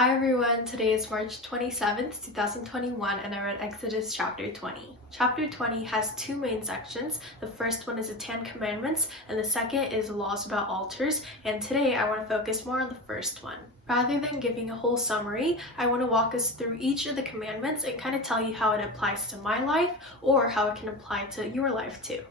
Hi everyone, today is March 27th, 2021, and I read Exodus chapter 20. Chapter 20 has two main sections. The first one is the 10 Commandments, and the second is laws about altars, and today I want to focus more on the first one. Rather than giving a whole summary, I want to walk us through each of the commandments and kind of tell you how it applies to my life or how it can apply to your life too.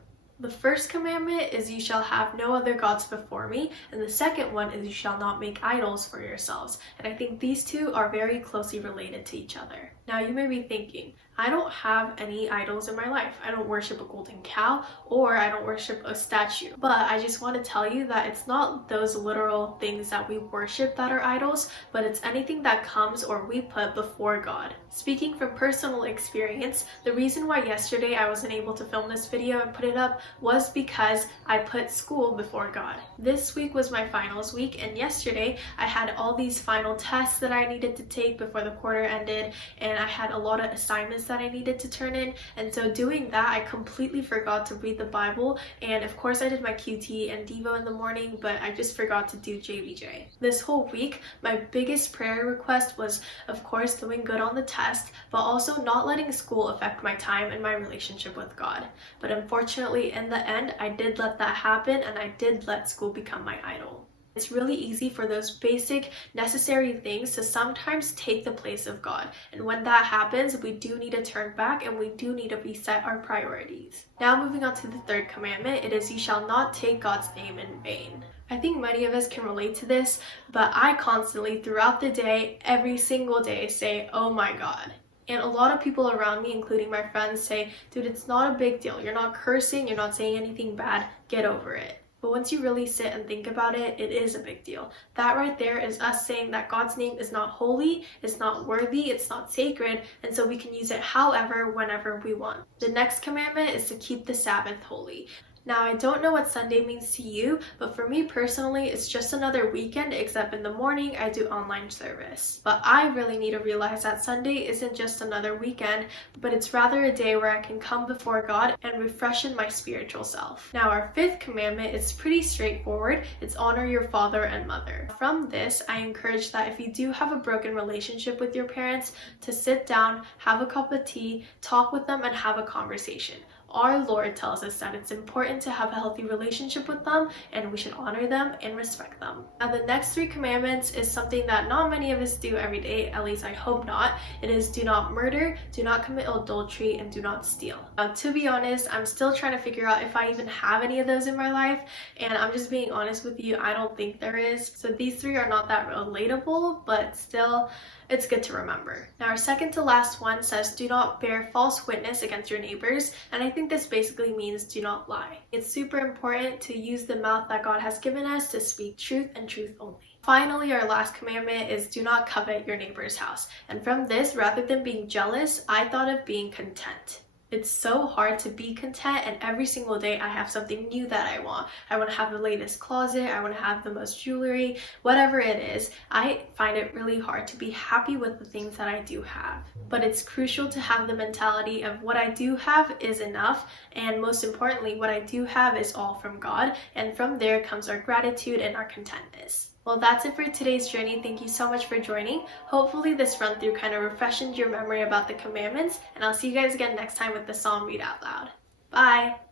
The first commandment is you shall have no other gods before me, and the second one is you shall not make idols for yourselves. And I think these two are very closely related to each other. Now you may be thinking, I don't have any idols in my life. I don't worship a golden cow or I don't worship a statue. But I just want to tell you that it's not those literal things that we worship that are idols, but it's anything that comes or we put before God. Speaking from personal experience, the reason why yesterday I wasn't able to film this video and put it up was because I put school before God. This week was my finals week, and yesterday I had all these final tests that I needed to take before the quarter ended, and I had a lot of assignments that I needed to turn in, and so doing that I completely forgot to read the Bible. And of course I did my QT and Devo in the morning, but I just forgot to do JVJ. This whole week my biggest prayer request was of course doing good on the test, but also not letting school affect my time and my relationship with God. But unfortunately in the end I did let that happen, and I did let school become my idol. It's really easy for those basic, necessary things to sometimes take the place of God. And when that happens, we do need to turn back and we do need to reset our priorities. Now moving on to the third commandment, it is you shall not take God's name in vain. I think many of us can relate to this, but I constantly throughout the day, every single day, say, oh my God. And a lot of people around me, including my friends, say, dude, it's not a big deal. You're not cursing, you're not saying anything bad, get over it. But once you really sit and think about it, it is a big deal. That right there is us saying that God's name is not holy, it's not worthy, it's not sacred, and so we can use it however, whenever we want. The next commandment is to keep the Sabbath holy. Now, I don't know what Sunday means to you, but for me personally, it's just another weekend, except in the morning I do online service. But I really need to realize that Sunday isn't just another weekend, but it's rather a day where I can come before God and refreshen my spiritual self. Now, our fifth commandment is pretty straightforward. It's honor your father and mother. From this, I encourage that if you do have a broken relationship with your parents, to sit down, have a cup of tea, talk with them, and have a conversation. Our Lord tells us that it's important to have a healthy relationship with them, and we should honor them and respect them. Now, the next three commandments is something that not many of us do every day, at least I hope not. It is do not murder, do not commit adultery, and do not steal. Now, to be honest, I'm still trying to figure out if I even have any of those in my life, and I'm just being honest with you, I don't think there is. So these three are not that relatable, but still, it's good to remember. Now, our second to last one says do not bear false witness against your neighbors, and I think this basically means do not lie. It's super important to use the mouth that God has given us to speak truth and truth only. Finally, our last commandment is do not covet your neighbor's house. And from this, rather than being jealous, I thought of being content. It's so hard to be content, and every single day I have something new that I want. I want to have the latest closet, I want to have the most jewelry, whatever it is. I find it really hard to be happy with the things that I do have. But it's crucial to have the mentality of what I do have is enough, and most importantly, what I do have is all from God, and from there comes our gratitude and our contentness. Well, that's it for today's journey. Thank you so much for joining. Hopefully this run through kind of refreshed your memory about the commandments, and I'll see you guys again next time with the Psalm Read Out Loud. Bye!